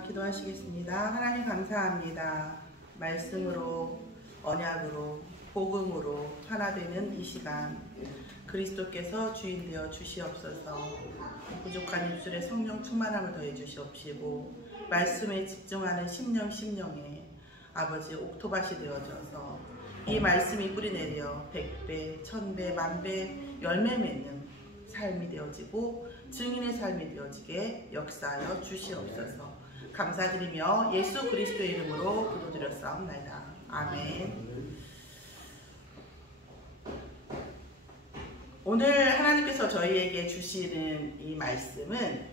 기도하시겠습니다. 하나님 감사합니다. 말씀으로, 언약으로, 복음으로 하나 되는 이 시간, 그리스도께서 주인 되어 주시옵소서. 부족한 입술에 성령 충만함을 더해 주시옵시고, 말씀에 집중하는 심령에 아버지 옥토밭이 되어져서 이 말씀이 뿌리내려 100배, 1000배, 10,000배 열매 맺는 삶이 되어지고 증인의 삶이 되어지게 역사하여 주시옵소서. 감사드리며 예수 그리스도의 이름으로 기도드렸사옵나이다. 아멘. 오늘 하나님께서 저희에게 주시는 이 말씀은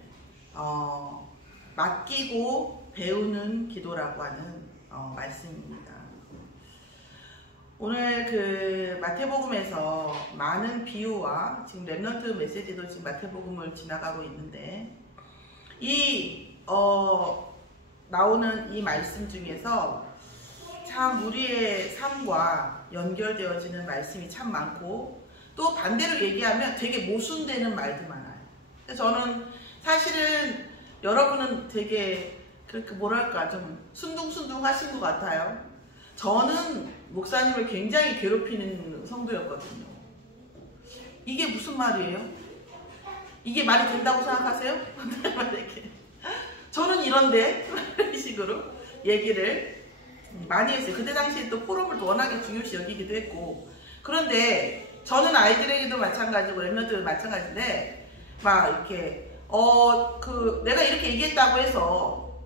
맡기고 배우는 기도라고 하는 말씀입니다. 오늘 그 마태복음에서 많은 비유와 지금 렘넌트 메시지도 지금 마태복음을 지나가고 있는데 나오는 이 말씀 중에서 참 우리의 삶과 연결되어지는 말씀이 참 많고, 또 반대로 얘기하면 되게 모순되는 말도 많아요. 그래서 저는 사실은 여러분은 되게 그렇게 뭐랄까 좀 순둥순둥 하신 것 같아요. 저는 목사님을 굉장히 괴롭히는 성도였거든요. 이게 무슨 말이에요? 이게 말이 된다고 생각하세요? 저는 이런데 이런 식으로 얘기를 많이 했어요. 그때 당시에 또 포럼을 또 워낙에 중요시 여기기도 했고, 그런데 저는 아이들에게도 마찬가지고 렘넌트도 마찬가지인데 막 이렇게 내가 이렇게 얘기했다고 해서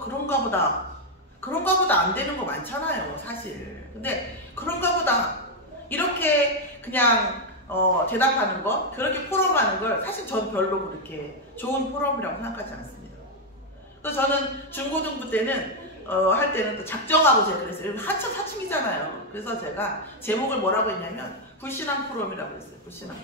그런가 보다 안 되는 거 많잖아요, 사실. 근데 그런가 보다 이렇게 그냥 대답하는 거, 그렇게 포럼하는 걸 사실 전 별로 그렇게 좋은 포럼이라고 생각하지 않습니다. 그래서 저는 중고등부 때는 할 때는 또 작정하고 제가 그랬어요. 한참 사춘기잖아요. 그래서 제가 제목을 뭐라고 했냐면 불신앙 포럼이라고 했어요. 불신앙.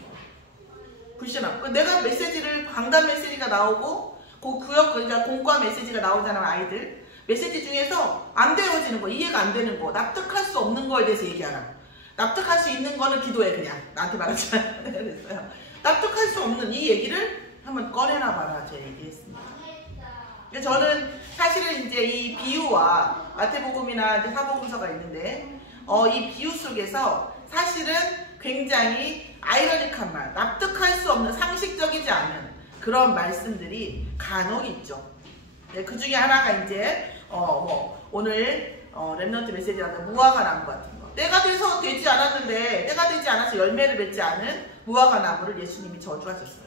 내가 메시지를 강단 메시지가 나오고 그러니까 공과 메시지가 나오잖아요. 아이들 메시지 중에서 안 되어지는 거, 이해가 안 되는 거, 납득할 수 없는 거에 대해서 얘기하라. 납득할 수 있는 거는 기도해. 그냥 나한테 말하잖아요. 그랬어요. 납득할 수 없는 이 얘기를 한번 꺼내나 봐라, 제가 얘기했습니다. 저는 사실은 이제 이 비유와 마태복음이나 이제 사복음서가 있는데 이 비유 속에서 사실은 굉장히 아이러닉한 말, 납득할 수 없는, 상식적이지 않은 그런 말씀들이 간혹 있죠. 네, 그 중에 하나가 이제 오늘 렘넌트 메시지라는 무화과 나무 같은 거. 때가 돼서 되지 않았는데, 때가 되지 않아서 열매를 맺지 않은 무화과 나무를 예수님이 저주하셨어요.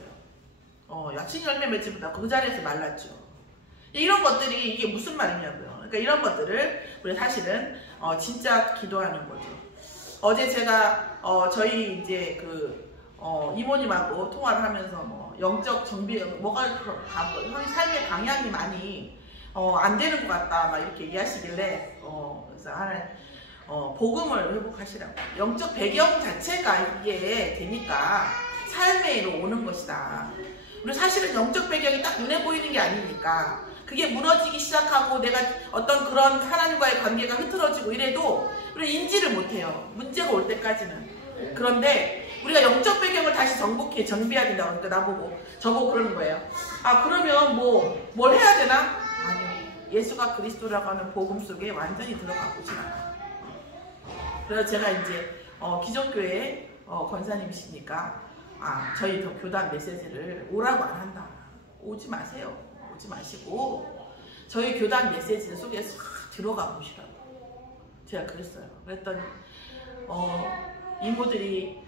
야친 열매 맺지 못하고 그 자리에서 말랐죠. 이런 것들이 이게 무슨 말이냐고요. 그러니까 이런 것들을 우리 사실은 진짜 기도하는 거죠. 어제 제가 저희 이제 이모님하고 통화를 하면서 영적 정비, 뭐가 형이 삶의 방향이 많이 안 되는 것 같다 막 이렇게 얘기하시길래 그래서 하나님 복음을 회복하시라고. 영적 배경 자체가 이게 되니까 삶에로 오는 것이다. 우리 사실은 영적 배경이 딱 눈에 보이는 게 아니니까 그게 무너지기 시작하고 내가 어떤 그런 하나님과의 관계가 흐트러지고 이래도 우리 인지를 못해요. 문제가 올 때까지는. 그런데 우리가 영적 배경을 다시 정비해야 된다고. 그러니까 저보고 그러는 거예요. 그러면 뭘 해야 되나? 아니요. 예수가 그리스도라고 하는 복음 속에 완전히 들어가고 지나가요. 그래서 제가 이제 기존교회 권사님이시니까 저희 교단 메시지를 오라고 안 한다. 오지 마세요. 오지 마시고 저희 교단 메시지 속에 싹 들어가 보시라고 제가 그랬어요. 그랬더니 이모들이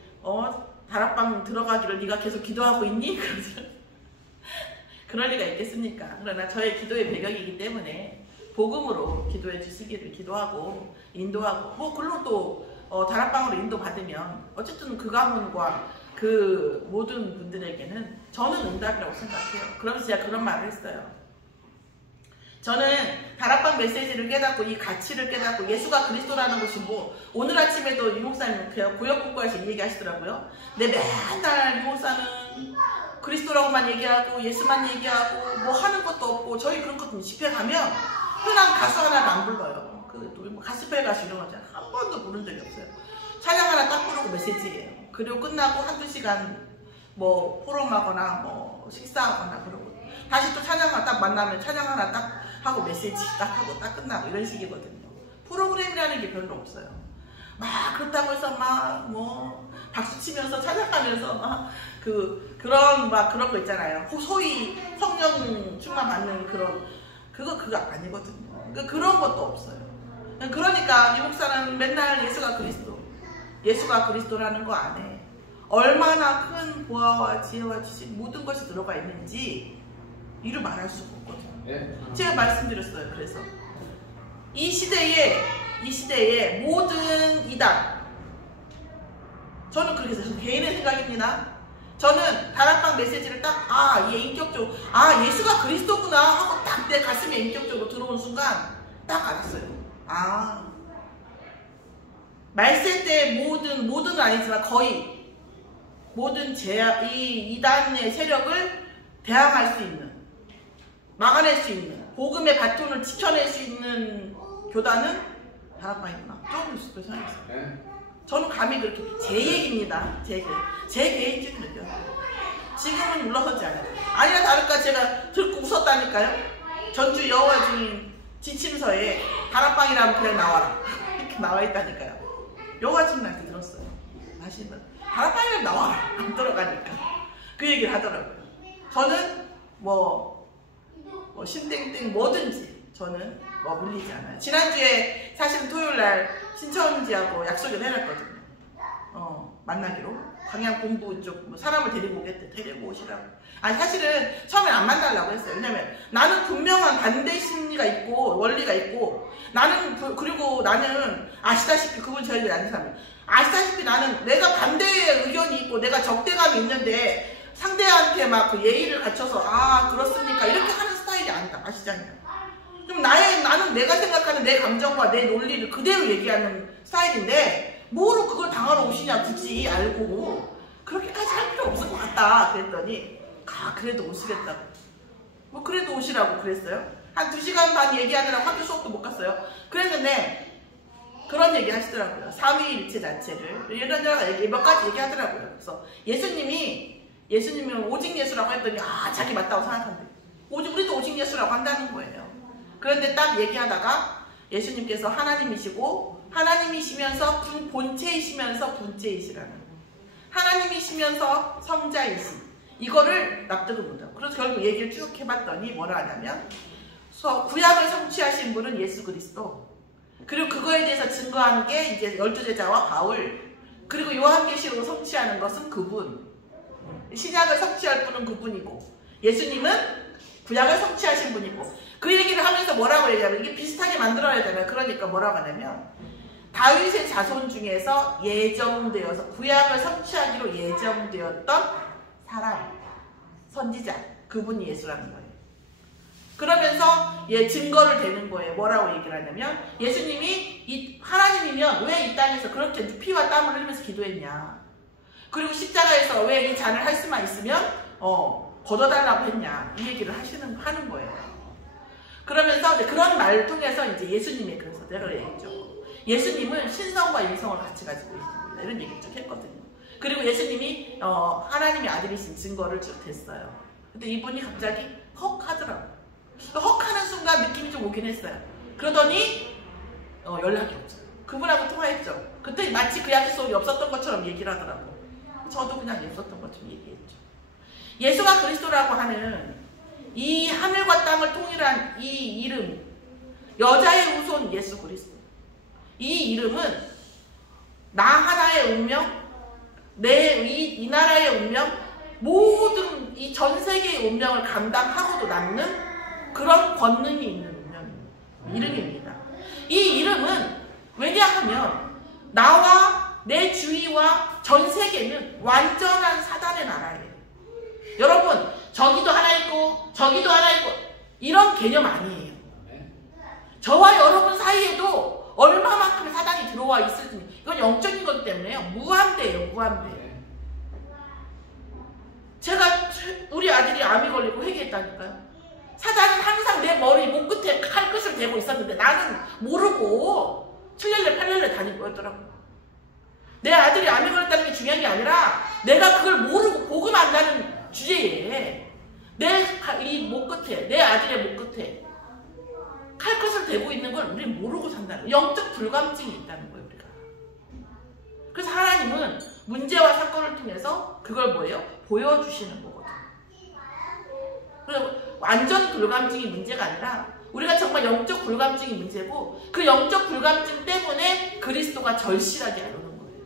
다락방 들어가기를 네가 계속 기도하고 있니? 그러죠. 그럴 리가 있겠습니까? 그러나 저의 기도의 배경이기 때문에 복음으로 기도해 주시기를 기도하고 인도하고 물론 또 다락방으로 인도받으면 어쨌든 그 가문과 그 모든 분들에게는 저는 응답이라고 생각해요. 그러면서 제가 그런 말을 했어요. 저는 다락방 메시지를 깨닫고 이 가치를 깨닫고 예수가 그리스도라는 것이 오늘 아침에도 이 목사님 구역국가에서 이 얘기 하시더라고요. 맨날 이 목사는 그리스도라고만 얘기하고 예수만 얘기하고 하는 것도 없고, 저희 그런 것도 집회 가면 흔한 가수 하나를 안 불러요. 가스펠 가수 이런 거잖아요. 한 번도 부른 적이 없어요. 찬양 하나 딱 부르고 메시지예요. 그리고 끝나고 한두 시간 포럼하거나 식사하거나 그러고 다시 또 찬양 하나 딱 만나면 찬양 하나 딱 하고 메시지 딱 하고 딱 끝나고 이런 식이거든요. 프로그램이라는 게 별로 없어요. 막 그렇다고 해서 막 뭐 박수 치면서 찾아가면서 막 그런 거 있잖아요. 소위 성령 충만 받는 그거 아니거든요. 그런 것도 없어요. 그러니까 이 목사는 맨날 예수가 그리스도라는 거 안에 얼마나 큰 보아와 지혜와 지식 모든 것이 들어가 있는지 이루 말할 수가 없거든요. 네. 제가 말씀드렸어요. 그래서 이 시대에 모든 이단, 저는 그렇게 해서 개인의 생각입니다. 저는 다락방 메시지를 딱 얘 인격적으로 예수가 그리스도구나 하고 딱 내 가슴에 인격적으로 들어온 순간 딱 알았어요. 말세 때 모든은 아니지만 거의 모든 이 이단의 세력을 대항할 수 있는, 막아낼 수 있는, 복음의 바톤을 지켜낼 수 있는 교단은 다락방이구나. 조금 그렇게 생각했어요. 네. 저는 감히 그렇게, 제 얘기입니다. 제 개인적인 의견. 지금은 물러서지 않아요. 아니나 다를까 제가 듣고 웃었다니까요. 전주 여호와 증인 지침서에 다락방이라면 그냥 나와라. 이렇게 나와 있다니까요. 여호와 증인한테 들었어요. 다시는 다락방이라면 나와라. 안 들어가니까. 그 얘기를 하더라고요. 저는 신땡땡 뭐든지 저는 물리지 않아요. 지난주에 사실은 토요일날 신천지하고 약속을 해놨거든요. 만나기로. 광양 본부 쪽 사람을 데리고 오겠대. 데리고 오시라고. 사실은 처음엔 안 만나려고 했어요. 왜냐면 나는 분명한 반대 심리가 있고 원리가 있고 그리고 나는 아시다시피 그분 저희들이 아는 사람이 아시다시피 나는 내가 반대의 의견이 있고 내가 적대감이 있는데 상대한테 막 그 예의를 갖춰서 그렇습니까? 이렇게 하는 스타일이 아니다. 아시잖아요. 좀 나는 내가 생각하는 내 감정과 내 논리를 그대로 얘기하는 스타일인데 뭐로 그걸 당하러 오시냐 굳이 알고 그렇게까지 할 필요 없을 것 같다 그랬더니 그래도 오시겠다고 그래도 오시라고 그랬어요. 한 2시간 반 얘기하느라고 학교 수업도 못 갔어요. 그랬는데 그런 얘기 하시더라고요. 삼위일체 자체를 이런저런 몇 가지 얘기하더라고요. 그래서 예수님이 오직 예수라고 했더니 자기 맞다고 생각한대. 우리도 오직 예수라고 한다는 거예요. 그런데 딱 얘기하다가 예수님께서 하나님이시면서 본체이시면서 분체이시라는 거예요. 하나님이시면서 성자이시 이거를 납득을 못하고 그래서 결국 얘기를 쭉 해봤더니 뭐라 하냐면 구약을 성취하신 분은 예수 그리스도 그리고 그거에 대해서 증거한 게 이제 12제자와 바울 그리고 요한계시록을 성취하는 것은 그분 신약을 성취할 분은 그분이고 예수님은 구약을 성취하신 분이고 그 얘기를 하면서 뭐라고 얘기하면 이게 비슷하게 만들어야 되잖아요. 그러니까 뭐라고 하냐면 다윗의 자손 중에서 예정되어서 구약을 성취하기로 예정되었던 사람 선지자 그분이 예수라는 거예요. 그러면서 증거를 대는 거예요. 뭐라고 얘기를 하냐면 예수님이 하나님이면 왜 이 땅에서 그렇게 피와 땀을 흘리면서 기도했냐 그리고 십자가에서 왜 이 잔을 할 수만 있으면 걷어달라고 했냐 이 얘기를 하는 거예요. 그러면서 그런 말을 통해서 이제 예수님의 그래서 내가 얘기했죠. 예수님은 신성과 인성을 같이 가지고 있습니다. 이런 얘기를 쭉 했거든요. 그리고 예수님이 하나님의 아들이신 증거를 쭉 댔어요. 근데 이분이 갑자기 헉 하더라고요. 헉 하는 순간 느낌이 좀 오긴 했어요. 그러더니 연락이 없어요. 그분하고 통화했죠. 그때 마치 그 약속이 없었던 것처럼 얘기를 하더라고요. 저도 그냥 있었던 것처럼 얘기했죠. 예수가 그리스도라고 하는 이 하늘과 땅을 통일한 이 이름 여자의 후손 예수 그리스도 이 이름은 나 하나의 운명 이 나라의 운명 모든 이 전 세계의 운명을 감당하고도 남는 그런 권능이 있는 이름입니다. 이 이름은 왜냐하면 나와 내 주위와 전 세계는 완전한 사단의 나라예요. 여러분 저기도 하나 있고 저기도 하나 있고 이런 개념 아니에요. 저와 여러분 사이에도 얼마만큼의 사단이 들어와 있을지 이건 영적인 것 때문에요. 무한대예요. 무한대. 제가 우리 아들이 암이 걸리고 회개했다니까요. 사단은 항상 내 머리 목 끝에 칼끝을 대고 있었는데 나는 모르고 7년래 8년래 다니고 있더라고요. 내 아들이 암이 걸렸다는 게 중요한 게 아니라 내가 그걸 모르고 복음 안다는 주제에 내 목 끝에 내 아들의 목 끝에 하나님 것을 되고 있는 걸 우리는 모르고 산다는 거예요. 영적 불감증이 있다는 거예요, 우리가. 그래서 하나님은 문제와 사건을 통해서 그걸 뭐예요? 보여주시는 거거든요. 그리고 완전 불감증이 문제가 아니라 우리가 정말 영적 불감증이 문제고 그 영적 불감증 때문에 그리스도가 절실하게 안 오는 거예요.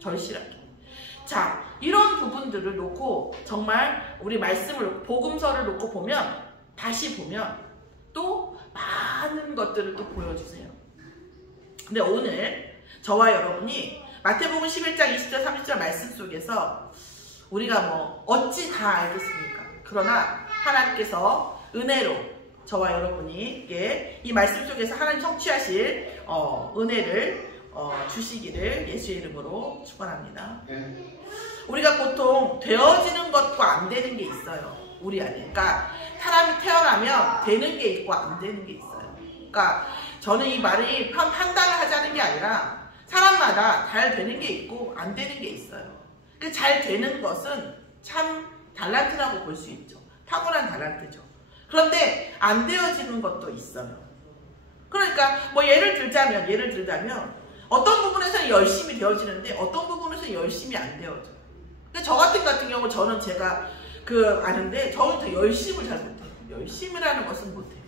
절실하게. 자, 이런 부분들을 놓고 정말 우리 말씀을 복음서를 놓고 보면 다시 보면 또 많은 것들을 또 보여주세요. 근데 오늘 저와 여러분이 마태복음 11장 20절 30절 말씀 속에서 우리가 뭐 어찌 다 알겠습니까? 그러나 하나님께서 은혜로 저와 여러분이 이 말씀 속에서 하나님 성취하실 은혜를 주시기를 예수의 이름으로 축원합니다. 우리가 보통 되어지는 것과 안 되는 게 있어요. 우리 안에. 그러니까 사람이 태어나면 되는 게 있고 안 되는 게 있어요. 그러니까 저는 이 말이 판단을 하자는 게 아니라 사람마다 잘 되는 게 있고 안 되는 게 있어요. 그 잘 되는 것은 참 달란트라고 볼 수 있죠. 탁월한 달란트죠. 그런데 안 되어지는 것도 있어요. 그러니까 뭐 예를 들자면 어떤 부분에서는 열심히 되어지는데 어떤 부분에서는 열심히 안 되어져요. 근데 저 같은 경우 저는 제가 아는데 저는 더 열심을 잘 못해요. 열심이라는 것은 못해요.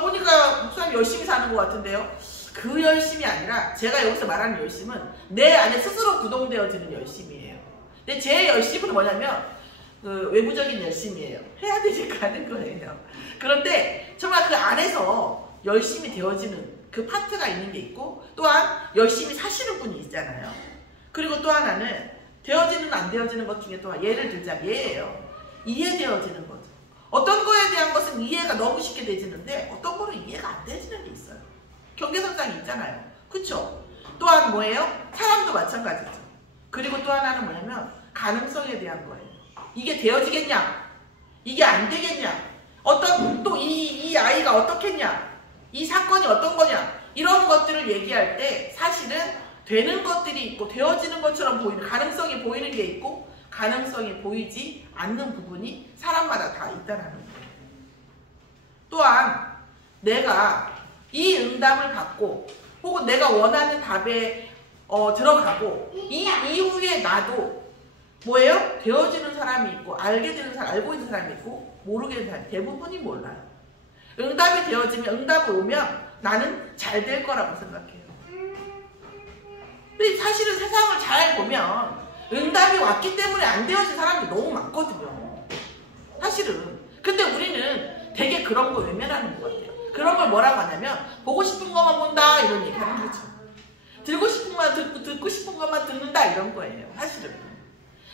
보니까 목사님 열심히 사는 것 같은데요. 그 열심이 아니라 제가 여기서 말하는 열심은 내 안에 스스로 구동되어지는 열심이에요. 근데 제 열심은 뭐냐면 외부적인 열심이에요. 해야 되니까 하는 거예요. 그런데 정말 그 안에서 열심히 되어지는 그 파트가 있는 게 있고 또한 열심히 사시는 분이 있잖아요. 그리고 또 하나는 되어지는 안 되어지는 것 중에 또 예를 들자 예예요. 이해되어지는 거죠. 어떤 거에 대한 것은 이해가 너무 쉽게 되지는데 어떤 거는 이해가 안 되지는 게 있어요. 경계선상이 있잖아요. 그쵸? 또한 뭐예요? 사람도 마찬가지죠. 그리고 또 하나는 뭐냐면 가능성에 대한 거예요. 이게 되어지겠냐? 이게 안 되겠냐? 또 이 아이가 어떻겠냐? 이 사건이 어떤 거냐? 이런 것들을 얘기할 때 사실은 되는 것들이 있고 되어지는 것처럼 보이는 가능성이 보이는 게 있고 가능성이 보이지 않는 부분이 사람마다 다 있다는 거예요. 또한 내가 이 응답을 받고 혹은 내가 원하는 답에 들어가고 이 이후에 나도 뭐예요? 되어지는 사람이 있고 알고 있는 사람이 있고 모르게 되는 사람이 대부분이 몰라요. 응답이 되어지면 응답이 오면 나는 잘 될 거라고 생각해요. 근데 사실은 세상을 잘 보면 응답이 왔기 때문에 안 되어진 사람이 너무 많거든요. 사실은. 근데 우리는 되게 그런 거 외면하는 것 같아요. 그런 걸 뭐라고 하냐면 보고 싶은 것만 본다 이런 얘기 하는 거죠. 듣고 싶은 것만 듣는다 이런 거예요. 사실은.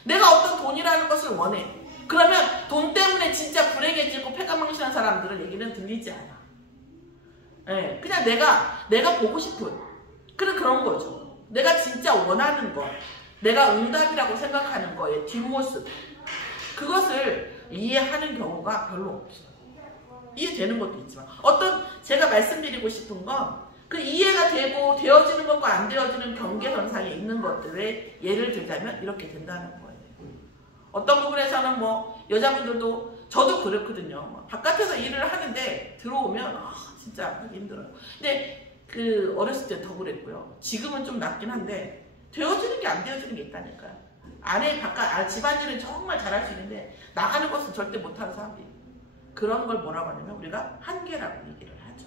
내가 어떤 돈이라는 것을 원해. 그러면 돈 때문에 진짜 불행해지고 패가망신한 사람들은 얘기는 들리지 않아. 네, 그냥 내가 보고 싶은 그런 거죠. 내가 진짜 원하는 것, 내가 응답이라고 생각하는 거의 뒷모습, 그것을 이해하는 경우가 별로 없어요. 이해되는 것도 있지만 제가 말씀드리고 싶은 건 그 이해가 되고 되어지는 것과 안 되어지는 경계선상에 있는 것들을 예를 들자면 이렇게 된다는 거예요. 어떤 부분에서는 뭐 여자분들도 저도 그렇거든요. 바깥에서 일을 하는데 들어오면 진짜 하기 힘들어요. 근데 어렸을 때 더 그랬고요. 지금은 좀 낫긴 한데 되어지는 게 안 되어지는 게 있다니까요. 안에 바깥 집안일은 정말 잘할 수 있는데 나가는 것은 절대 못하는 사람들이 그런 걸 뭐라고 하냐면 우리가 한계라고 얘기를 하죠.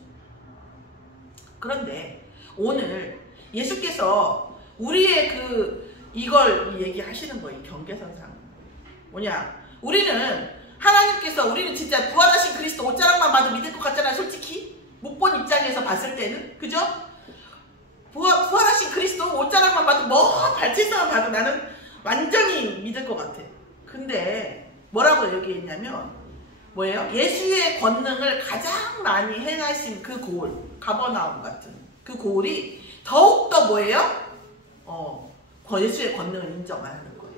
그런데 오늘 예수께서 우리의 이걸 얘기하시는 거예요. 경계선상. 뭐냐? 우리는 진짜 부활하신 그리스도 옷자락만 봐도 믿을 것 같잖아요. 솔직히 못 본 입장에서 봤을 때는 그죠? 부활하신 그리스도 옷자락만 봐도 발치성을 봐도 나는 완전히 믿을 것 같아. 근데 뭐라고 얘기했냐면 뭐예요? 예수의 권능을 가장 많이 행하신 그 고을, 가버나움 같은 그 고을이 더욱더 뭐예요? 예수의 권능을 인정 안 하는 거예요.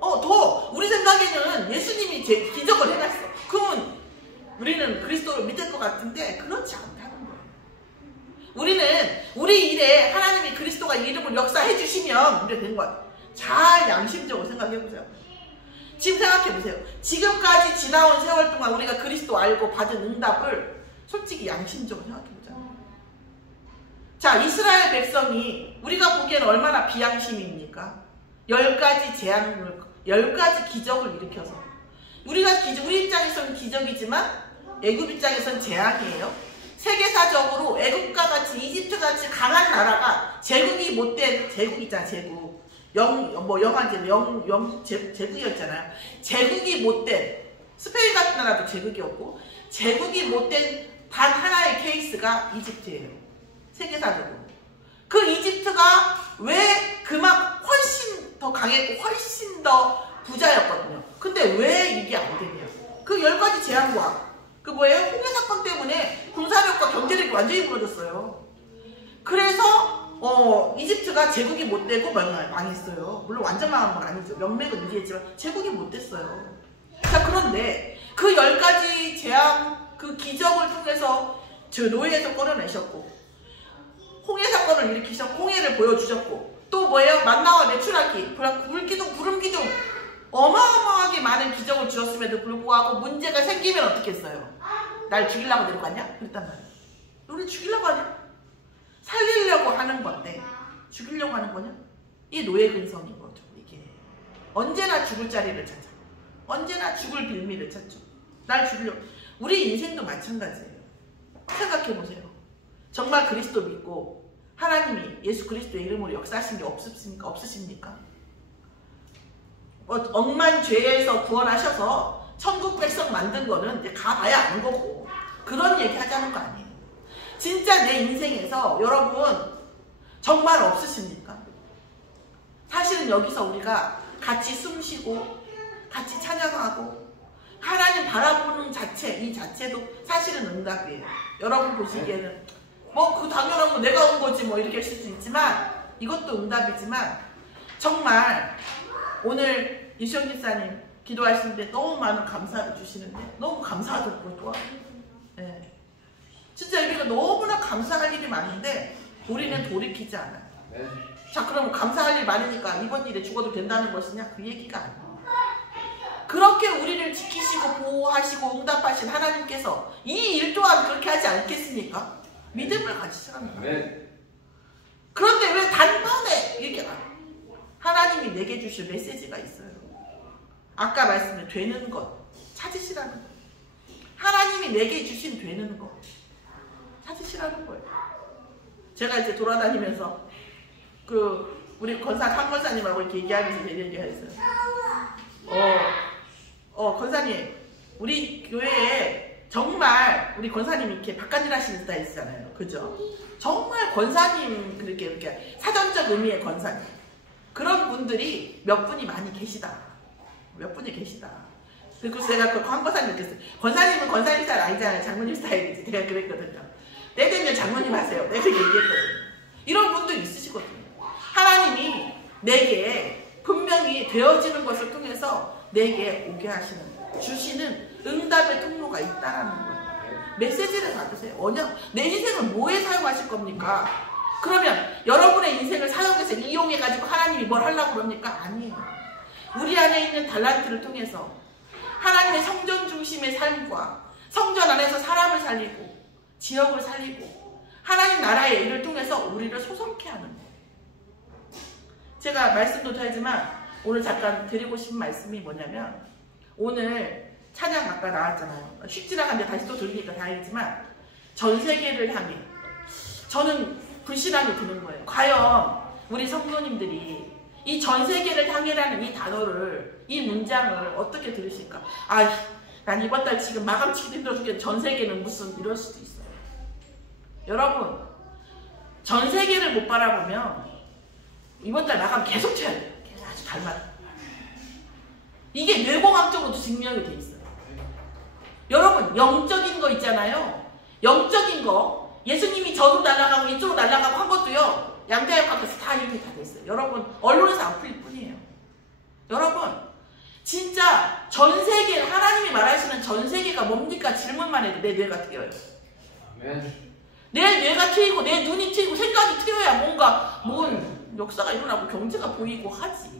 더 우리 생각에는 예수님이 기적을 해놨어. 그러면 우리는 그리스도를 믿을 것 같은데 그렇지 않다는 거예요. 우리는 우리 일에 하나님이 그리스도가 이름을 역사해 주시면 우리가 되는 것 같아요. 잘 양심적으로 생각해 보세요. 지금 생각해보세요. 지금까지 지나온 세월 동안 우리가 그리스도 알고 받은 응답을 솔직히 양심적으로 생각해보자. 자, 이스라엘 백성이 우리가 보기에는 얼마나 비양심입니까? 10가지 재앙을, 10가지 기적을 일으켜서 우리 입장에서는 기적이지만 애굽 입장에서는 재앙이에요. 세계사적으로 애굽과 같이 이집트 같이 강한 나라가 제국이 못된 제국이잖아. 제국 제국이었잖아요. 제국이 못된 스페인 같은 나라도 제국이었고 제국이 못된 단 하나의 케이스가 이집트예요. 세계사적으로. 그 이집트가 왜 그만 훨씬 더 강했고 훨씬 더 부자였거든요. 근데 왜 이게 안 되냐고. 그 10가지 재앙과 그 뭐예요? 홍해 사건 때문에 군사력과 경제력이 완전히 무너졌어요. 그래서 이집트가 제국이 못 되고 망했어요. 물론 완전 망한 건 아니죠. 명맥은 유지했지만 제국이 못 됐어요. 자, 그런데 그 10가지 재앙, 그 기적을 통해서 저 노예에서 꺼내내셨고 홍해 사건을 일으키셨고 홍해를 보여주셨고 또 뭐예요? 만나와 메추라기, 물기둥, 구름기둥 어마어마하게 많은 기적을 주었음에도 불구하고 문제가 생기면 어떻게 했어요? 날 죽이려고 데리고 왔냐? 그랬단 말이야. 우리 죽이려고 하냐? 살리려고 하는 건데 죽이려고 하는 거냐? 이 노예 근성인 거죠. 이게 언제나 죽을 자리를 찾아. 언제나 죽을 빌미를 찾죠. 날 죽이려고. 우리 인생도 마찬가지예요. 생각해보세요. 정말 그리스도 믿고 하나님이 예수 그리스도의 이름으로 역사하신 게 없으십니까? 억만 죄에서 구원하셔서 천국 백성 만든 거는 이제 가봐야 아는 거고 그런 얘기 하자는 거 아니에요. 진짜 내 인생에서 여러분 정말 없으십니까? 사실은 여기서 우리가 같이 숨쉬고 같이 찬양하고 하나님 바라보는 자체, 이 자체도 사실은 응답이에요. 여러분 보시기에는 그 당연한 거 내가 온 거지 이렇게 하실 수 있지만 이것도 응답이지만 정말 오늘 이시영 집사님 기도하시는데 너무 많은 감사를 주시는데 너무 감사하더라고요. 또 네. 진짜 우리가 너무나 감사할 일이 많은데 우리는 돌이키지 않아요. 자, 그럼 감사할 일 많으니까 이번 일에 죽어도 된다는 것이냐? 그 얘기가 아니에요. 그렇게 우리를 지키시고 보호하시고 응답하신 하나님께서 이 일 또한 그렇게 하지 않겠습니까? 믿음을 가지시라는 거예요. 그런데 왜 단번에 이렇게 하나님이 내게 주실 메시지가 있어요. 아까 말씀드린 되는 것 찾으시라는 거예요. 하나님이 내게 주신 되는 것 찾으시라는 거예요. 제가 이제 돌아다니면서 우리 강 권사님하고 이렇게 얘기하면서 얘기했어요. 권사님, 우리 교회에 정말 우리 권사님이 이렇게 바깥일 하시는 스타일이잖아요. 그죠? 정말 권사님, 이렇게 사전적 의미의 권사님. 그런 분들이 몇 분이 많이 계시다. 몇 분이 계시다. 그래서 제가 강 권사님 느꼈어요. 권사님은 권사님 스타일 아니잖아요. 장모님 스타일이지. 내가 그랬거든요. 때 되면 장모님 하세요. 내가 그렇게 얘기했거든요. 이런 분도 있으시거든요. 하나님이 내게 분명히 되어지는 것을 통해서 내게 오게 주시는 응답의 통로가 있다라는 거예요. 메시지를 받으세요. 내 인생을 뭐에 사용하실 겁니까? 그러면 여러분의 인생을 사용해서 이용해가지고 하나님이 뭘 하려고 그럽니까? 아니에요. 우리 안에 있는 달란트를 통해서 하나님의 성전 중심의 삶과 성전 안에서 사람을 살리고 지역을 살리고 하나님 나라의 일을 통해서 우리를 소성케 하는 거예요. 제가 말씀도 하지만 오늘 잠깐 드리고 싶은 말씀이 뭐냐면 오늘 찬양 아까 나왔잖아요. 쉽지 않은데 다시 또 들으니까 다행이지만 전 세계를 향해 저는 불신함이 드는 거예요. 과연 우리 성도님들이 이 전 세계를 향해라는 이 단어를 이 문장을 어떻게 들으실까? 난 이번 달 지금 마감치기도 힘들어 죽겠는데 전 세계는 무슨 이럴 수도 있어요. 여러분 전 세계를 못 바라보면 이번 달 마감 계속 쳐야 돼요. 아주 닮아요. 이게 뇌공학적으로도 증명이 돼 있어요. 여러분 영적인 거 있잖아요. 영적인 거 예수님이 저도 날아가고 이쪽으로 날아가고 한 것도요. 양자역학에서 다 이미 다 됐어요. 여러분 언론에서 안 풀릴 뿐이에요. 여러분 진짜 전 세계 하나님이 말하시는 전 세계가 뭡니까? 질문만 해도 내 뇌가 트여요. 내 뇌가 트이고 내 눈이 트이고 생각이 트여야 뭔 역사가 일어나고 경제가 보이고 하지.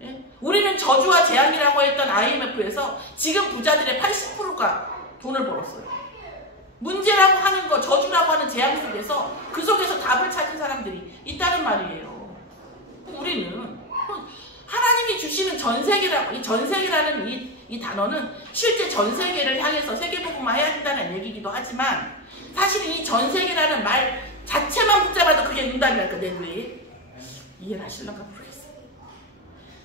예? 우리 저주와 재앙이라고 했던 IMF에서 지금 부자들의 80%가 돈을 벌었어요. 문제라고 하는 거, 저주라고 하는 재앙 속에서 그 속에서 답을 찾은 사람들이 있다는 말이에요. 우리는 하나님이 주시는 전세계라고, 이 전세계라는 이 단어는 실제 전세계를 향해서 세계복음화 해야 된다는 얘기이기도 하지만 사실은 이 전세계라는 말 자체만 붙잡아도 그게 응답이랄까 내 뇌에. 이해를 하실런가 모르겠어요.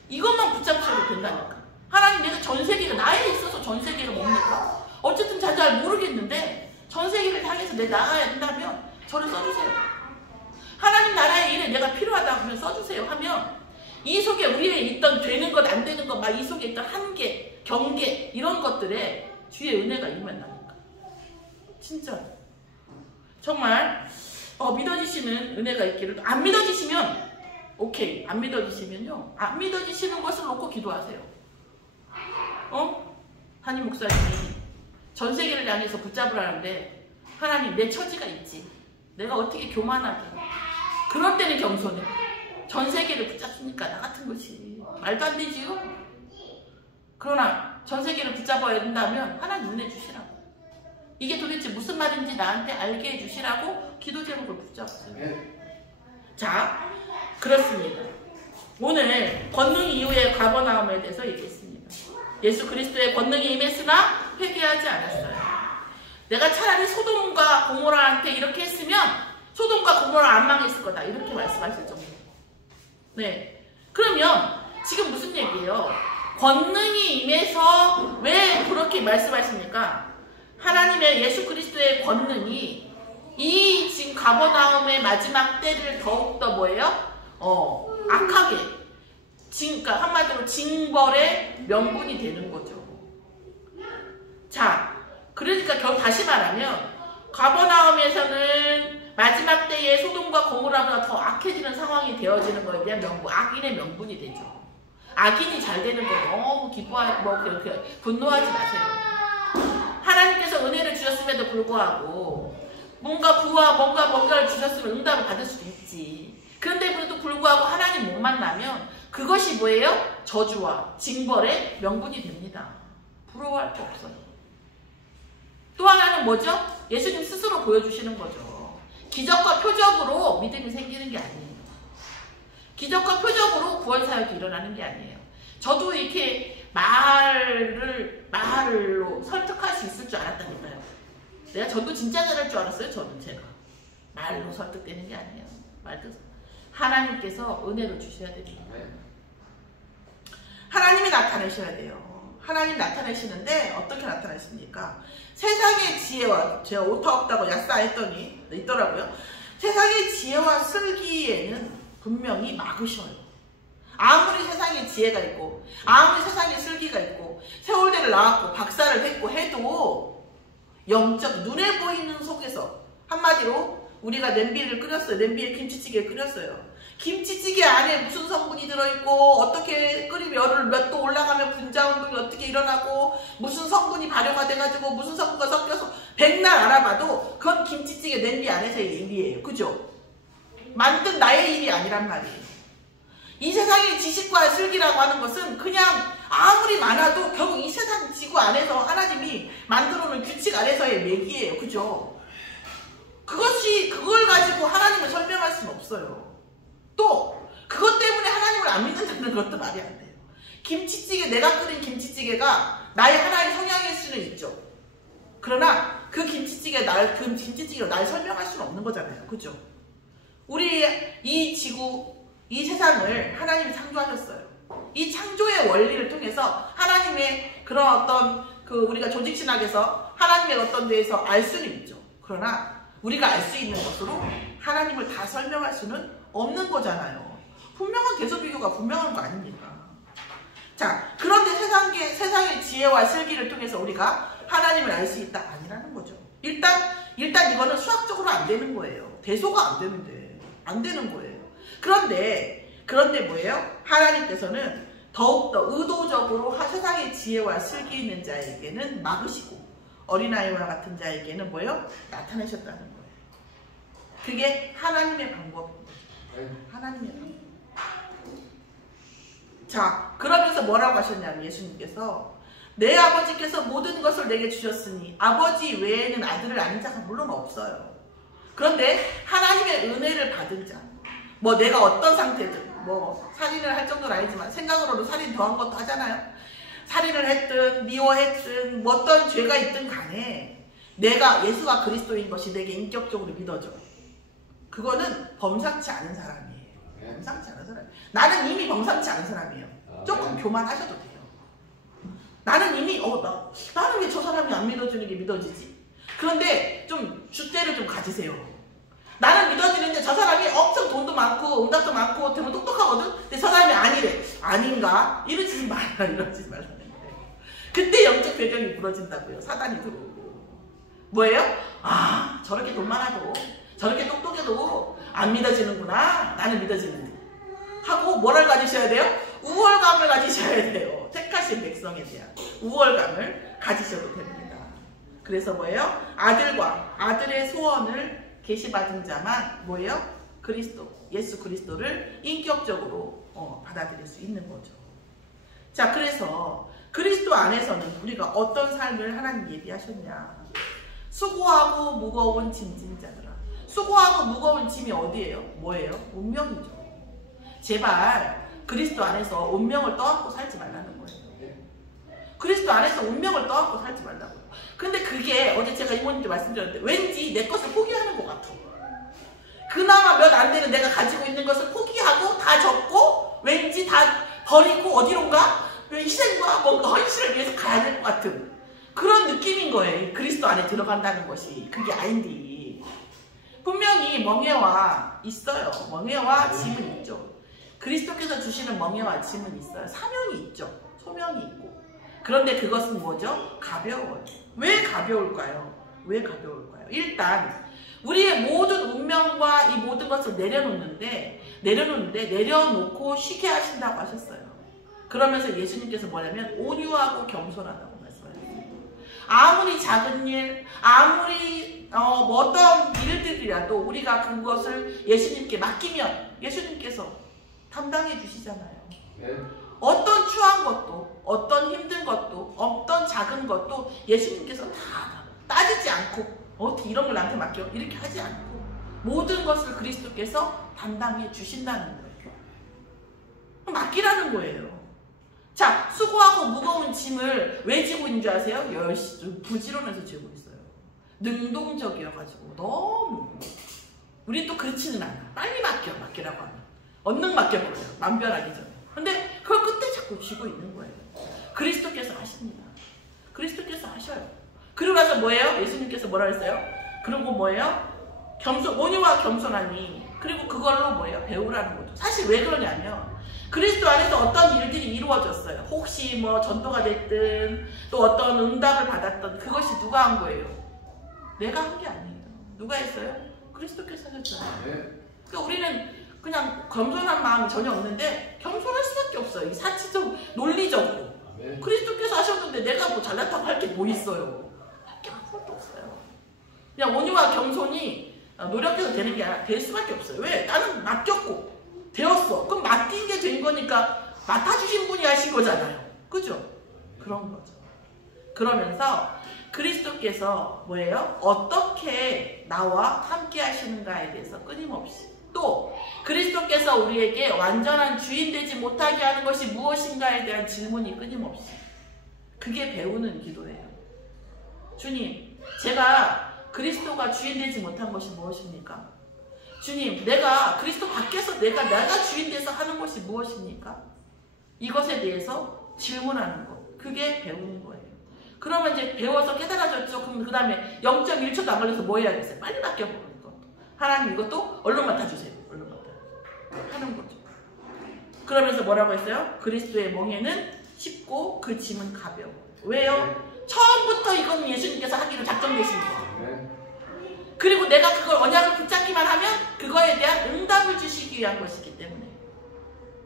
이것만 붙잡으셔도 된다니까. 하나님 내가 전세계가 나에 있어서 전세계가 뭡니까? 어쨌든 잘 모르겠는데 전세계를 향해서 내 나가야 된다면 저를 써주세요. 하나님 나라의 일에 내가 필요하다고 하면 써주세요 하면 이 속에 우리에 있던 되는 것 안 되는 것 막 이 속에 있던 한계, 경계 이런 것들에 주의 은혜가 임한다니까. 진짜 정말 믿어지시는 은혜가 있기를. 안 믿어지시면 오케이. 안 믿어지시면요. 안 믿어지시는 것을 놓고 기도하세요. 담임 목사님이 전 세계를 향해서 붙잡으라는데 하나님 내 처지가 있지. 내가 어떻게 교만하게. 그럴 때는 겸손해. 전 세계를 붙잡습니까? 나 같은 것이. 말도 안 되지요? 그러나 전 세계를 붙잡아야 된다면 하나님 은혜 주시라고. 이게 도대체 무슨 말인지 나한테 알게 해주시라고 기도 제목을 붙잡으세요. 자, 그렇습니다. 오늘 권능 이후의 가버나움에 대해서 얘기했습니다. 예수 그리스도의 권능이 임했으나 회개하지 않았어요. 내가 차라리 소돔과 고모라한테 이렇게 했으면 소돔과 고모라 안 망했을 거다. 이렇게 말씀하실 정도. 네. 그러면 지금 무슨 얘기예요? 권능이 임해서 왜 그렇게 말씀하십니까? 하나님의 예수 그리스도의 권능이 이 지금 가버나움의 마지막 때를 더욱더 뭐예요? 악하게 그러니까 한마디로 징벌의 명분이 되는 거죠. 자, 그러니까 다시 말하면 가버나움에서는 마지막 때에 소돔과 고모라보다 더 악해지는 상황이 되어지는 거에 대한 명분, 악인의 명분이 되죠. 악인이 잘 되는 거 너무 기뻐하고 그렇게 분노하지 마세요. 하나님께서 은혜를 주셨음에도 불구하고 뭔가 부와 뭔가를 주셨으면 응답을 받을 수도 있지. 그런데도 불구하고 하나님 못 만나면 그것이 뭐예요? 저주와 징벌의 명분이 됩니다. 부러워할 거 없어요. 또 하나는 뭐죠? 예수님 스스로 보여주시는 거죠. 기적과 표적으로 믿음이 생기는 게 아니에요. 기적과 표적으로 구원 사역이 일어나는 게 아니에요. 저도 이렇게 말로 설득할 수 있을 줄 알았다니까요. 저도 진짜 잘할 줄 알았어요. 저는 제가 말로 설득되는 게 아니에요. 말도 하나님께서 은혜로 주셔야 됩니다. 하나님이 나타내셔야 돼요. 하나님 나타내시는데 어떻게 나타내십니까? 세상의 지혜와 제가 오타 없다고 야싸했더니 있더라고요. 세상의 지혜와 슬기에는 분명히 막으셔요. 아무리 세상에 지혜가 있고 아무리 세상에 슬기가 있고 세월대를 나왔고 박사를 했고 해도 영적 눈에 보이는 속에서 한마디로 우리가 냄비를 끓였어요. 냄비에 김치찌개를 끓였어요. 김치찌개 안에 무슨 성분이 들어있고 어떻게 끓이면 열을 몇 도 올라가면 분자운동이 어떻게 일어나고 무슨 성분이 발효가 돼가지고 무슨 성분과 섞여서 백날 알아봐도 그건 김치찌개 냄비 안에서의 일이에요. 그죠? 만든 나의 일이 아니란 말이에요. 이 세상의 지식과 슬기라고 하는 것은 그냥 아무리 많아도 결국 이 세상 지구 안에서 하나님이 만들어 놓은 규칙 안에서의 맥이에요. 그죠? 그걸 가지고 하나님을 설명할 수는 없어요. 또 그것 때문에 하나님을 안 믿는다는 것도 말이 안 돼요. 김치찌개, 내가 끓인 김치찌개가 나의 하나의 성향일 수는 있죠. 그러나 그 김치찌개로 날 설명할 수는 없는 거잖아요. 그죠? 우리 이 지구, 이 세상을 하나님이 창조하셨어요. 이 창조의 원리를 통해서 하나님의 그런 어떤 우리가 조직신학에서 하나님의 어떤 데에서 알 수는 있죠. 그러나 우리가 알 수 있는 것으로 하나님을 다 설명할 수는 없는 거잖아요. 분명한 대소비교가 분명한 거 아닙니까? 자, 그런데 세상의 지혜와 슬기를 통해서 우리가 하나님을 알 수 있다? 아니라는 거죠. 일단 이거는 수학적으로 안 되는 거예요. 대소가 안 되는데 안 되는 거예요. 그런데 뭐예요? 하나님께서는 더욱더 의도적으로 세상의 지혜와 슬기 있는 자에게는 막으시고 어린아이와 같은 자에게는 뭐예요? 나타내셨다는 거예요. 그게 하나님의 방법입니다. 하나님의 방법. 자, 그러면서 뭐라고 하셨냐면 예수님께서 내 아버지께서 모든 것을 내게 주셨으니 아버지 외에는 아들을 아는 자가 물론 없어요. 그런데 하나님의 은혜를 받은 자, 뭐 내가 어떤 상태든 뭐 살인을 할 정도는 아니지만 생각으로도 살인 더한 것도 하잖아요. 살인을 했든 미워했든 뭐 어떤 죄가 있든 간에 내가 예수가 그리스도인 것이 내게 인격적으로 믿어져. 그거는 범상치 않은 사람이에요. 범상치 않은 사람. 나는 이미 범상치 않은 사람이에요. 조금 교만하셔도 돼요. 나는 이미 나는 왜 저 사람이 안 믿어주는 게 믿어지지? 그런데 좀 줏대를 좀 가지세요. 나는 믿어지는데 저 사람이 엄청 돈도 많고 응답도 많고 되게 똑똑하거든? 근데 저 사람이 아니래. 아닌가? 이러지 말라. 그때 영적 배경이 부러진다고요. 사단이 들어오고. 뭐예요? 아, 저렇게 돈 많아도 저렇게 똑똑해도 안 믿어지는구나. 나는 믿어지는데. 하고 뭐를 가지셔야 돼요? 우월감을 가지셔야 돼요. 택하신 백성에 대한 우월감을 가지셔도 됩니다. 그래서 뭐예요? 아들과 아들의 소원을 계시받은 자만 뭐예요? 그리스도, 예수 그리스도를 인격적으로 받아들일 수 있는 거죠. 자, 그래서 그리스도 안에서는 우리가 어떤 삶을 하나님 예비하셨냐? 수고하고 무거운 짐진 자들아. 수고하고 무거운 짐이 어디예요? 뭐예요? 운명이죠. 제발 그리스도 안에서 운명을 떠안고 살지 말라는 거예요. 그리스도 안에서 운명을 떠안고 살지 말라고요. 근데 그게 어제 제가 이모님께 말씀드렸는데 왠지 내 것을 포기하는 것 같아. 그나마 몇 안 되는 내가 가지고 있는 것을 포기하고 다 접고 왠지 다 버리고 어디론가 희생과 뭔가 헌신을 위해서 가야 될 것 같은 그런 느낌인 거예요. 그리스도 안에 들어간다는 것이. 그게 아닌데 분명히 멍에와 있어요. 멍에와 짐은 있죠. 그리스도께서 주시는 멍에와 짐은 있어요. 사명이 있죠. 소명이 있고. 그런데 그것은 뭐죠? 가벼워요. 왜 가벼울까요? 왜 가벼울까요? 일단 우리의 모든 운명과 이 모든 것을 내려놓는데 내려놓고 쉬게 하신다고 하셨어요. 그러면서 예수님께서 뭐냐면 온유하고 겸손하다고 말씀하셨어요. 아무리 작은 일, 아무리 어떤 일들이라도 우리가 그것을 예수님께 맡기면 예수님께서 담당해 주시잖아요. 네. 어떤 추한 것도, 어떤 힘든 것도, 어떤 작은 것도 예수님께서 다 따지지 않고 어떻게 이런 걸 나한테 맡겨? 이렇게 하지 않고 모든 것을 그리스도께서 담당해 주신다는 거예요. 맡기라는 거예요. 자, 수고하고 무거운 짐을 왜 지고 있는 줄 아세요? 열심히 부지런해서 지고 있어요. 능동적이어가지고 너무. 우리 또 그렇지는 않아. 빨리 맡기라고 하면 얼른 맡겨버려요. 만별하기 전에. 근데 그걸 끝에 자꾸 쥐고 있는 거예요. 그리스도께서 하십니다. 그리스도께서 하셔요. 그러고 나서 뭐예요? 예수님께서 뭐라 했어요? 그리고 뭐예요? 온유와 겸손하니. 그리고 그걸로 뭐예요? 배우라는 거죠. 사실 왜 그러냐면 그리스도 안에서 어떤 일들이 이루어졌어요. 혹시 뭐 전도가 됐든 또 어떤 응답을 받았던 그것이 누가 한 거예요? 내가 한 게 아니에요. 누가 했어요? 그리스도께서 하셨잖아요. 그러니까 우리는 그냥 겸손한 마음이 전혀 없는데 겸손할 수밖에 없어요. 이 사치적, 논리적으로. 그리스도께서 하셨는데 내가 뭐 잘났다고 할 게 뭐 있어요? 할 게 아무것도 없어요. 그냥 온유와 겸손이 노력해서 되는 게 아니라 될 수밖에 없어요. 왜? 나는 맡겼고 되었어. 그럼 맡긴 게 된 거니까 맡아주신 분이 하신 거잖아요. 그죠? 그런 거죠. 그러면서 그리스도께서 뭐예요? 어떻게 나와 함께 하시는가에 대해서 끊임없이 또 그리스도께서 우리에게 완전한 주인 되지 못하게 하는 것이 무엇인가에 대한 질문이 끊임없이 그게 배우는 기도예요. 주님, 제가 그리스도가 주인 되지 못한 것이 무엇입니까? 주님, 내가 그리스도 밖에서 내가 주인 돼서 하는 것이 무엇입니까? 이것에 대해서 질문하는 것. 그게 배우는 거예요. 그러면 이제 배워서 깨달아졌죠. 그럼 그 다음에 0.1초도 안 걸려서 뭐 해야겠어요? 빨리 맡겨보는 것. 하나님 이것도 얼른 맡아주세요. 얼른 하는 거죠. 그러면서 뭐라고 했어요? 그리스도의 멍에는 쉽고 그 짐은 가벼워. 왜요? 처음부터 이건 예수님께서 하기로 작정되신 거예요. 그리고 내가 그걸 언약을 붙잡기만 하면 그거에 대한 응답을 주시기 위한 것이기 때문에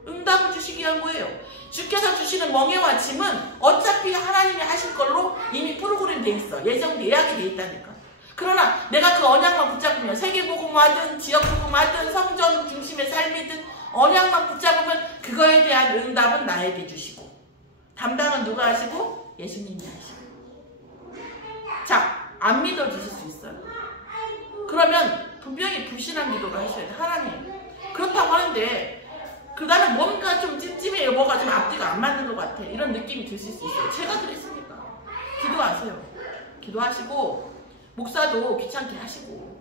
응답을 주시기 위한 거예요. 주께서 주시는 멍에와 짐은 어차피 하나님이 하실 걸로 이미 프로그램 돼 있어. 예약이 돼 있다니까. 그러나 내가 그 언약만 붙잡으면 세계복음화든 지역복음화든 성전 중심의 삶이든 언약만 붙잡으면 그거에 대한 응답은 나에게 주시고 담당은 누가 하시고? 예수님이 하시고. 자, 안 믿어주실 수 있어요. 그러면 분명히 불신한 기도를 하셔야 돼. 하나님, 그렇다고 하는데 나는 뭔가 좀 찜찜해요. 뭐가 좀 앞뒤가 안 맞는 것 같아. 이런 느낌이 드실 수 있어요. 제가 그랬으니까. 기도하세요. 기도하시고 목사도 귀찮게 하시고.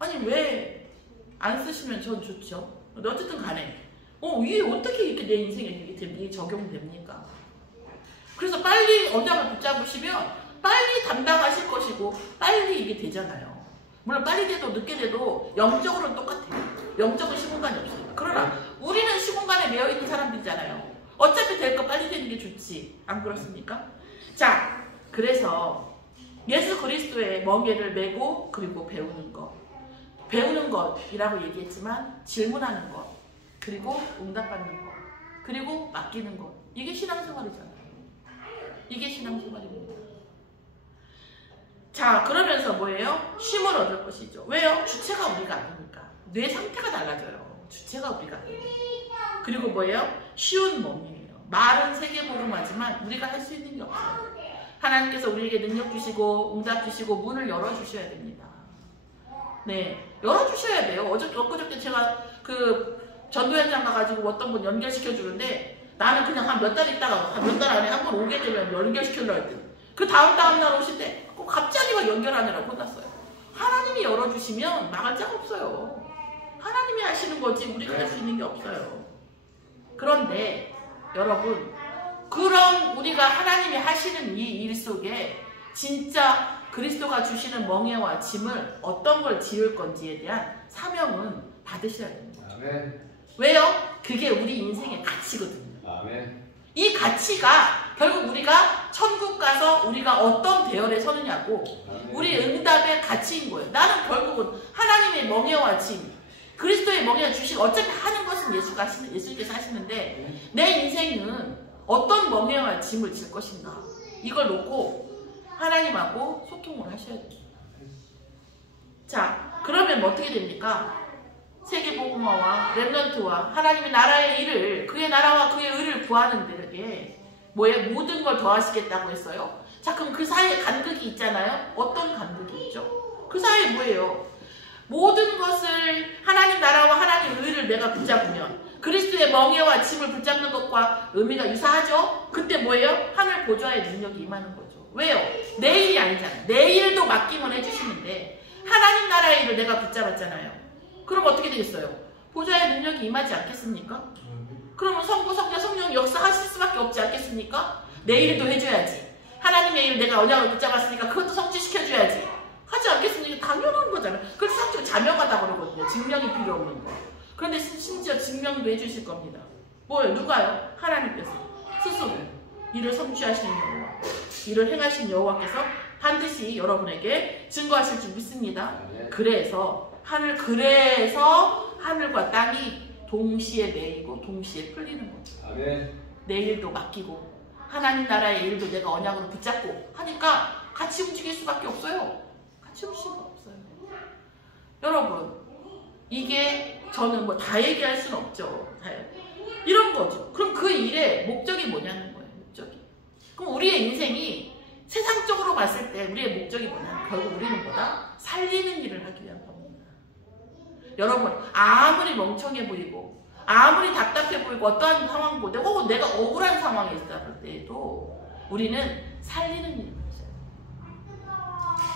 아니 왜 안 쓰시면 전 좋죠. 근데 어쨌든 간에 이게 어떻게 이렇게 내 인생에 이게 적용됩니까? 그래서 빨리 언약을 붙잡으시면 빨리 담당하실 것이고 빨리 이게 되잖아요. 물론 빨리 돼도 늦게 돼도 영적으로는 똑같아요. 영적은 시공간이 없어요. 그러나 우리는 시공간에 매여있는 사람들이잖아요. 어차피 될 거 빨리 되는 게 좋지. 안 그렇습니까? 자, 그래서 예수 그리스도의 멍에를 메고 그리고 배우는 것. 배우는 것이라고 얘기했지만 질문하는 것. 그리고 응답받는 것. 그리고 맡기는 것. 이게 신앙생활이잖아요. 이게 신앙생활입니다. 자, 그러면서 뭐예요? 쉼을 얻을 것이죠. 왜요? 주체가 우리가 아니니까. 뇌 상태가 달라져요. 주체가 우리가 아니니까. 그리고 뭐예요? 쉬운 몸이에요. 말은 세계복음하지만 우리가 할 수 있는 게 없어요. 하나님께서 우리에게 능력 주시고 응답 주시고 문을 열어주셔야 됩니다. 네, 열어주셔야 돼요. 엊그저께 제가 그 전도 현장 가가지고 어떤 분 연결시켜 주는데 나는 그냥 한 몇 달 있다가 몇 달 안에 한 번 오게 되면 연결시키려고 했더니 그 다음 날 오실 때 갑자기 막 연결하느라고 혼났어요. 하나님이 열어주시면 막을 자가 없어요. 하나님이 하시는 거지 우리가 할 수 있는 게 없어요. 그런데 여러분, 그럼 우리가 하나님이 하시는 이 일 속에 진짜 그리스도가 주시는 멍에와 짐을 어떤 걸 지을 건지에 대한 사명은 받으셔야 됩니다. 아멘. 왜요? 그게 우리 인생의 가치거든요. 아멘. 이 가치가 결국 우리가 천국 가서 우리가 어떤 대열에 서느냐고 우리 응답의 가치인 거예요. 나는 결국은 하나님의 멍에와 짐, 그리스도의 멍에와 주식 어차피 하는 것은 예수께서 하시는데 내 인생은 어떤 멍에와 짐을 질 것인가 이걸 놓고 하나님하고 소통을 하셔야 돼요. 자, 그러면 어떻게 됩니까? 세계복음화와 렘넌트와 하나님의 나라의 일을 그의 나라와 그의 의를 구하는 데에 뭐에 모든 걸 더하시겠다고 했어요. 자, 그럼 그 사이에 간극이 있잖아요. 어떤 간극이 있죠? 그 사이에 뭐예요? 모든 것을 하나님 나라와 하나님 의를 내가 붙잡으면 그리스도의 멍에와 짐을 붙잡는 것과 의미가 유사하죠? 그때 뭐예요? 하늘 보좌의 능력이 임하는 거죠. 왜요? 내 일이 아니잖아요. 내 일도 맡기면 해주시는데 하나님 나라의 일을 내가 붙잡았잖아요. 그럼 어떻게 되겠어요? 보좌의 능력이 임하지 않겠습니까? 그러면 성부, 성자, 성령 역사하실 수밖에 없지 않겠습니까? 내 일도 해줘야지. 하나님의 일을 내가 언약을 붙잡았으니까 그것도 성취시켜줘야지. 하지 않겠습니까? 당연한 거잖아요. 그래서 성취가 자명하다고 그러거든요. 증명이 필요 없는 거. 그런데 심지어 증명도 해주실 겁니다. 뭐예요? 누가요? 하나님께서 스스로 일을 성취하시는 여호와, 일을 행하신 여호와께서 반드시 여러분에게 증거하실 줄 믿습니다. 그래서 하늘과 땅이 동시에 내리고 동시에 풀리는 거죠. 내 일도 맡기고 하나님 나라의 일도 내가 언약으로 붙잡고 하니까 같이 움직일 수밖에 없어요. 같이 움직일 수가 없어요. 여러분, 이게 저는 뭐 다 얘기할 수는 없죠. 이런 거죠. 그럼 그 일의 목적이 뭐냐는 거예요. 목적이. 그럼 우리의 인생이 세상적으로 봤을 때 우리의 목적이 뭐냐? 결국 우리는 뭐다? 살리는 일을 하기 위한 겁니다. 여러분, 아무리 멍청해 보이고 아무리 답답해 보이고 어떠한 상황보다 혹은 내가 억울한 상황에 있을 때도 우리는 살리는 일을 했어요.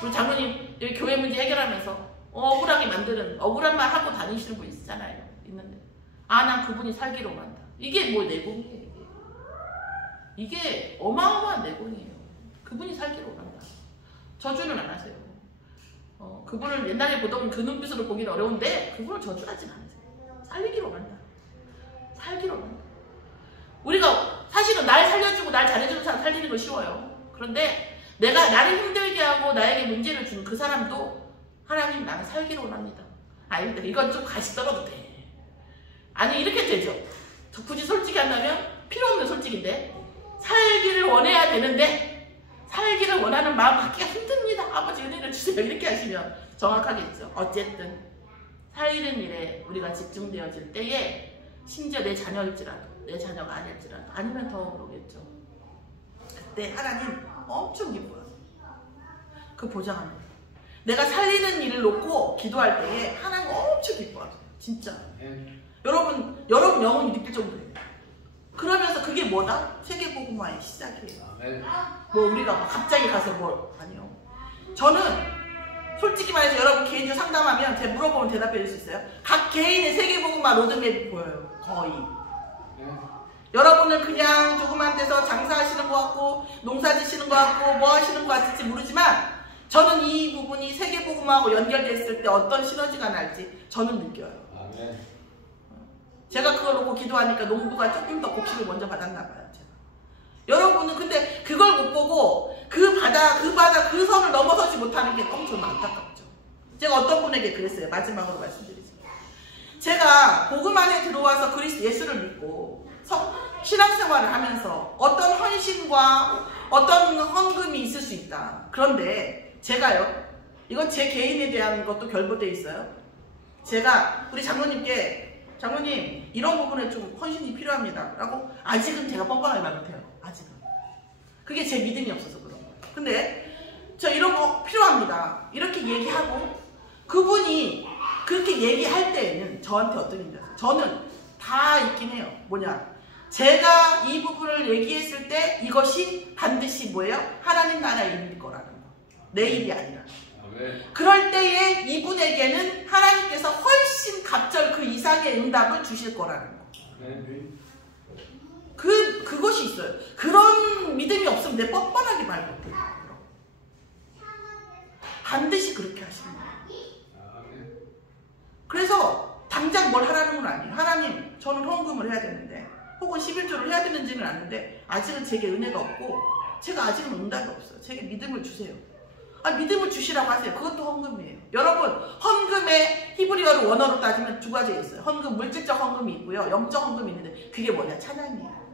우리 장로님 여기 교회 문제 해결하면서 억울하게 만드는 억울한 말 하고 다니시는 분 있잖아요. 있는데 난 그분이 살기로 한다. 이게 뭐 내공이에요. 이게 어마어마한 내공이에요. 그분이 살기로 한다. 저주는 안 하세요. 그분을 옛날에 보던 그 눈빛으로 보기는 어려운데 그분을 저주하진 않으세요. 살리기로 한다. 살기로 한다. 우리가 사실은 날 살려주고 날 잘해주는 사람 살리는 거 쉬워요. 그런데 내가 나를 힘들게 하고 나에게 문제를 주는 그 사람도 하나님 나는 살기로 원합니다. 아니 이건 좀 가시 떨어도 돼. 아니 이렇게 되죠. 굳이 솔직히 한다면 필요 없는 솔직인데 살기를 원해야 되는데 살기를 원하는 마음 갖기가 힘듭니다. 아버지 은혜를 주세요. 이렇게 하시면 정확하겠죠. 어쨌든 살리는 일에 우리가 집중되어질 때에 심지어 내 자녀일지라도, 내 자녀가 아닐지라도, 아니면 더 그러겠죠. 그때 하나님 엄청 기뻐요. 그 보장합니다. 내가 살리는 일을 놓고 기도할 때에 하나님 엄청 기뻐하세요. 진짜. 여러분 영혼이 느낄 정도예요. 그러면서 그게 뭐다? 세계복음화의 시작이에요. 뭐 우리가 막 갑자기 가서 뭐 아니요. 저는 솔직히 말해서 여러분 개인적으로 상담하면 제가 물어보면 대답해 줄 수 있어요. 각 개인의 세계복음화 로드맵이 보여요. 거의. 여러분은 그냥 조그만 데서 장사하시는 것 같고 농사 지시는 것 같고 뭐 하시는 것 같을지 모르지만 저는 이 부분이 세계복음화하고 연결됐을 때 어떤 시너지가 날지 저는 느껴요. 제가 그걸 놓고 기도하니까 농부가 조금 더 곡식을 먼저 받았나 봐요. 제가. 여러분은 근데 그걸 못 보고 그 바다 그 선을 넘어서지 못하는 게 너무 저는 안타깝죠. 제가 어떤 분에게 그랬어요. 마지막으로 말씀드리겠습니다. 제가 복음 안에 들어와서 그리스도 예수를 믿고 신앙생활을 하면서 어떤 헌신과 어떤 헌금이 있을 수 있다. 그런데 제가요, 이건 제 개인에 대한 것도 결부되어 있어요. 제가 우리 장로님께 장로님 이런 부분에 좀 헌신이 필요합니다 라고 아직은 제가 뻔뻔하게 말 못해요. 아직은. 그게 제 믿음이 없어서 그런 거예요. 근데 저 이런 거 필요합니다 이렇게 얘기하고 그분이 그렇게 얘기할 때에는 저한테 어떤 일이 있어요. 저는 다 있긴 해요. 뭐냐, 제가 이 부분을 얘기했을 때 이것이 반드시 뭐예요? 하나님 나라의 일일 거라는 거. 내 일이 아니라. 그럴 때에 이분에게는 하나님께서 훨씬 갑절 그 이상의 응답을 주실 거라는 거. 그것이 있어요. 그런 믿음이 없으면 내 뻔뻔하게 말 못해요. 반드시 그렇게 하십니다. 그래서 당장 뭘 하라는 건 아니에요. 하나님 저는 헌금을 해야 되는데 혹은 11조를 해야 되는지는 아는데 아직은 제게 은혜가 없고 제가 아직은 응답이 없어요. 제게 믿음을 주세요. 믿음을 주시라고 하세요. 그것도 헌금이에요. 여러분 헌금의 히브리어로 원어로 따지면 두 가지가 있어요. 헌금, 물질적 헌금이 있고요. 영적 헌금이 있는데 그게 뭐냐? 찬양이에요.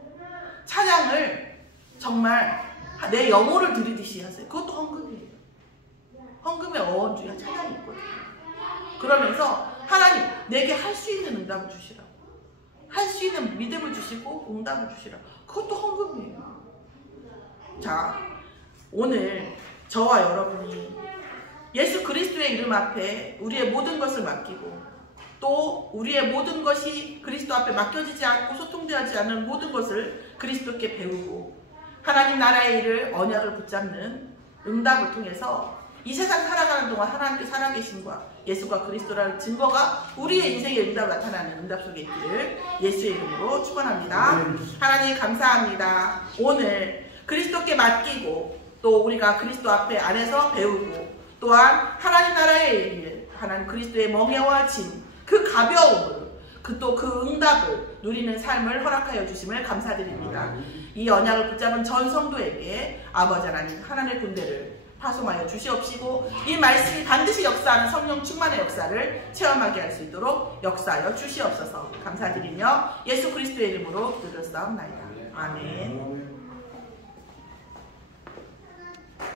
찬양을 정말 내 영혼을 드리듯이 하세요. 그것도 헌금이에요. 헌금의 어원주의가 찬양이 있거든요. 그러면서 하나님 내게 할 수 있는 응답을 주시라고, 할 수 있는 믿음을 주시고 응답을 주시라고. 그것도 헌금이에요. 자, 오늘 저와 여러분이 예수 그리스도의 이름 앞에 우리의 모든 것을 맡기고 또 우리의 모든 것이 그리스도 앞에 맡겨지지 않고 소통되지 않는 모든 것을 그리스도께 배우고 하나님 나라의 일을 언약을 붙잡는 응답을 통해서 이 세상 살아가는 동안 하나님께 살아계심과 예수가 그리스도라는 증거가 우리의 인생의 응답 나타나는 응답 속에 있기를 예수의 이름으로 축원합니다. 하나님 감사합니다. 오늘 그리스도께 맡기고 또 우리가 그리스도 앞에 안에서 배우고 또한 하나님 나라의 일, 하나님 그리스도의 멍에와 짐, 그 가벼움을 또 그 응답을 누리는 삶을 허락하여 주심을 감사드립니다. 이 언약을 붙잡은 전 성도에게 아버지 하나님 하나님의 군대를 파송하여 주시옵시고 이 말씀이 반드시 역사하는 성령 충만의 역사를 체험하게 할 수 있도록 역사하여 주시옵소서. 감사드리며 예수 그리스도의 이름으로 기도드렸사옵나이다. 아멘.